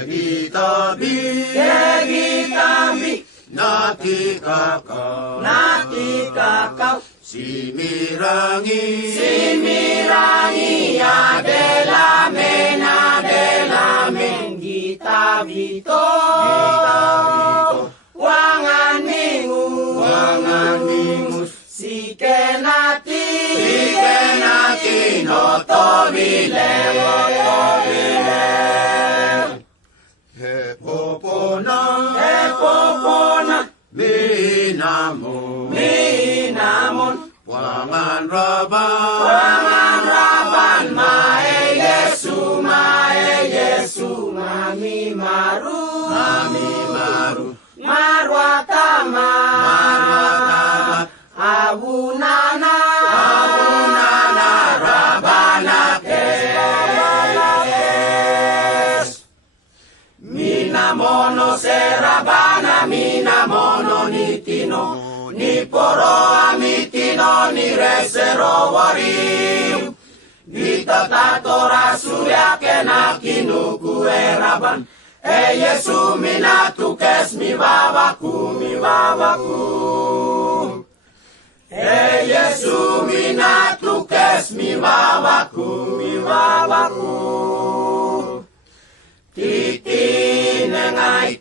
Kegitambi nati kakau Simirangi adelamen Gita bito Wangan mingus Sikenati noto bile Hepopona Minamon Wangan raban Mae Yesu Mami maru Marwatama Abunana Rabanakes Minamono serabana Minamono nitino Ni poro amitino Ni resero wariu Ni tatato rasuya Kena kinuku eraban Yesu minatukes mi babaku Yesu minatukes mi babaku Titi nengai